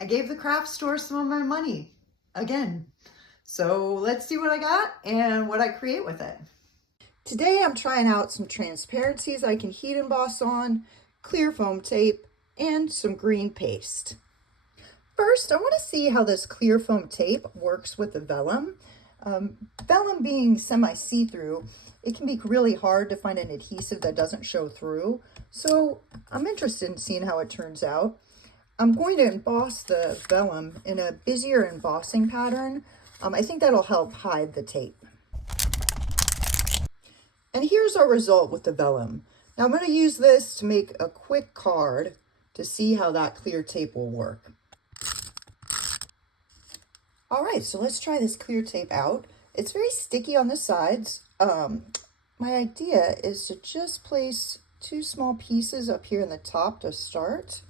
I gave the craft store some of my money again. So let's see what I got and what I create with it. Today I'm trying out some transparencies I can heat emboss on, clear foam tape, and some green paste. First, I want to see how this clear foam tape works with the vellum. Vellum being semi-see-through, it can be really hard to find an adhesive that doesn't show through. So I'm interested in seeing how it turns out. I'm going to emboss the vellum in a busier embossing pattern. I think that'll help hide the tape. And here's our result with the vellum. Now I'm going to use this to make a quick card to see how that clear tape will work. All right, so let's try this clear tape out. It's very sticky on the sides. My idea is to just place 2 small pieces up here in the top to start.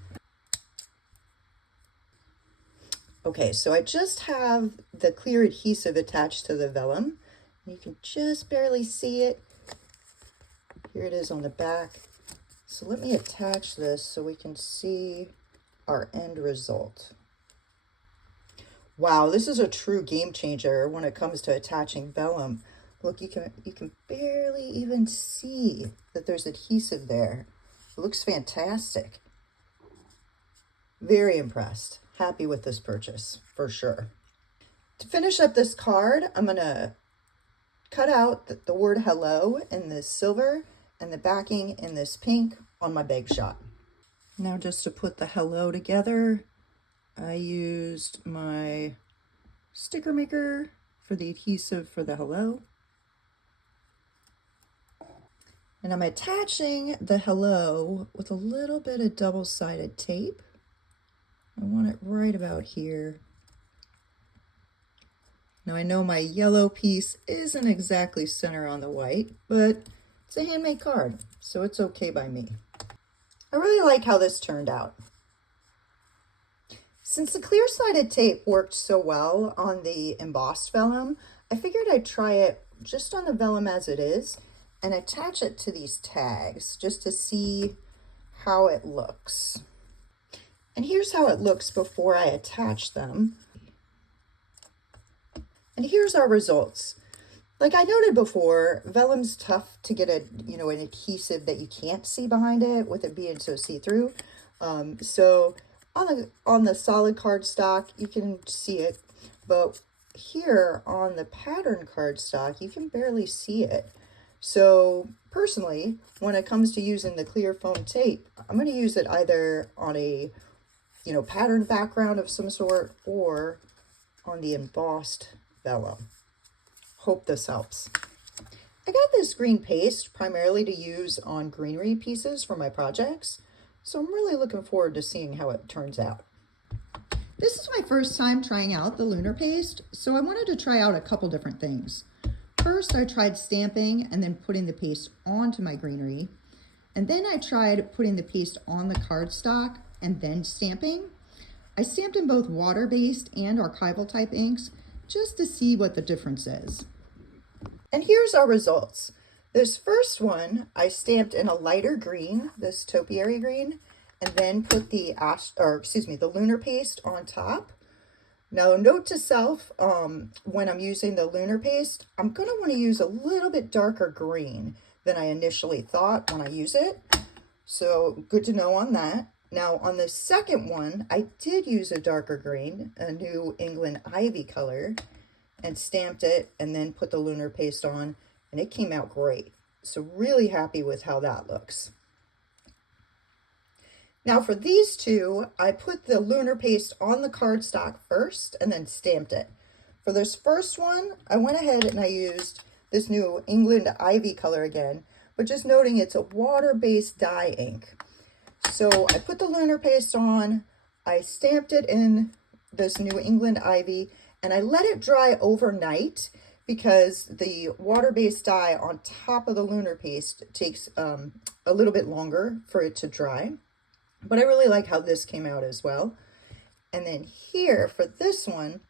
Okay, so I just have the clear adhesive attached to the vellum. You can just barely see it. Here it is on the back. So let me attach this so we can see our end result. Wow, this is a true game changer when it comes to attaching vellum. Look, you can barely even see that there's adhesive there. It looks fantastic. Very impressed. Happy with this purchase, for sure. To finish up this card, I'm gonna cut out the word hello in this silver and the backing in this pink on my bag shot. Now just to put the hello together, I used my sticker maker for the adhesive for the hello. And I'm attaching the hello with a little bit of double-sided tape. I want it right about here. Now I know my yellow piece isn't exactly center on the white, but it's a handmade card, so it's okay by me. I really like how this turned out. Since the clear-sided tape worked so well on the embossed vellum, I figured I'd try it just on the vellum as it is and attach it to these tags just to see how it looks. And here's how it looks before I attach them. And here's our results. Like I noted before, vellum's tough to get an adhesive that you can't see behind it with it being so see-through. So on the solid cardstock, you can see it, but here on the pattern cardstock, you can barely see it. So personally, when it comes to using the clear foam tape, I'm going to use it either on a pattern background of some sort or on the embossed vellum. Hope this helps. I got this green paste primarily to use on greenery pieces for my projects, so I'm really looking forward to seeing how it turns out. This is my first time trying out the Lunar paste, so I wanted to try out a couple different things. First, I tried stamping and then putting the paste onto my greenery, and then I tried putting the paste on the cardstock and then stamping. I stamped in both water-based and archival type inks just to see what the difference is. And here's our results. This first one I stamped in a lighter green, this topiary green, and then put the Lunar paste on top. Now, note to self, when I'm using the Lunar paste, I'm going to want to use a little bit darker green than I initially thought when I use it. So good to know on that. Now, on the second one, I did use a darker green, a New England ivy color, and stamped it and then put the Lunar paste on, and it came out great. So really happy with how that looks. Now for these two, I put the Lunar paste on the cardstock first and then stamped it. For this first one, I went ahead and I used this New England ivy color again, but just noting it's a water-based dye ink. So I put the Lunar paste on, I stamped it in this New England ivy, and I let it dry overnight because the water-based dye on top of the Lunar paste takes a little bit longer for it to dry. But I really like how this came out as well. And then here for this one,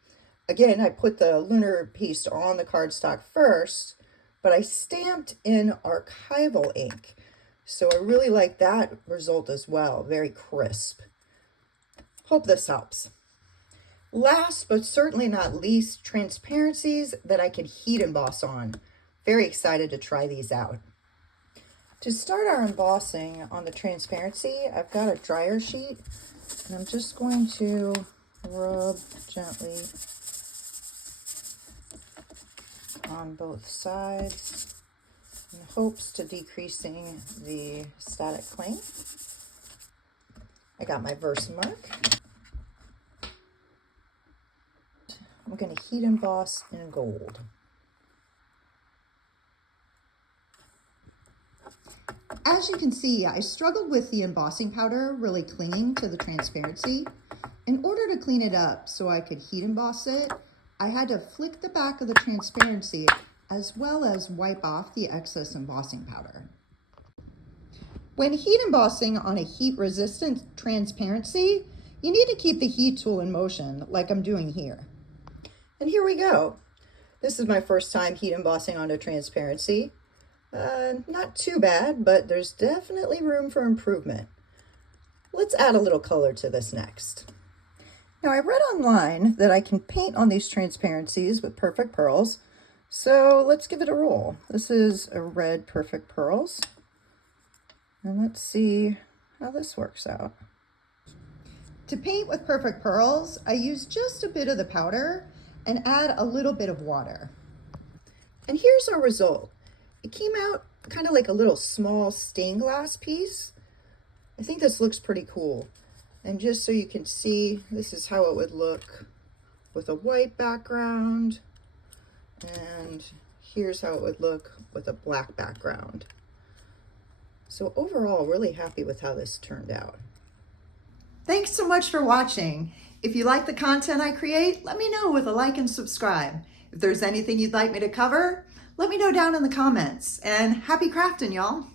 again, I put the Lunar paste on the cardstock first, but I stamped in archival ink. So I really like that result as well. Very crisp. Hope this helps. Last but certainly not least, transparencies that I can heat emboss on. Very excited to try these out. To start our embossing on the transparency, I've got a dryer sheet, and I'm just going to rub gently on both sides in hopes to decreasing the static cling. I got my Versamark. I'm going to heat emboss in gold. As you can see, I struggled with the embossing powder really clinging to the transparency. In order to clean it up so I could heat emboss it, I had to flick the back of the transparency as well as wipe off the excess embossing powder. When heat embossing on a heat-resistant transparency, you need to keep the heat tool in motion like I'm doing here. And here we go. This is my first time heat embossing on a transparency. Not too bad, but there's definitely room for improvement. Let's add a little color to this next. Now, I read online that I can paint on these transparencies with Perfect Pearls, so let's give it a roll. This is a red Perfect Pearls, and let's see how this works out. To paint with Perfect Pearls, I use just a bit of the powder and add a little bit of water. And here's our result. It came out kind of like a little small stained glass piece. I think this looks pretty cool. And just so you can see, this is how it would look with a white background. And here's how it would look with a black background. So overall, really happy with how this turned out. Thanks so much for watching. If you like the content I create, let me know with a like and subscribe. If there's anything you'd like me to cover, let me know down in the comments. And happy crafting, y'all.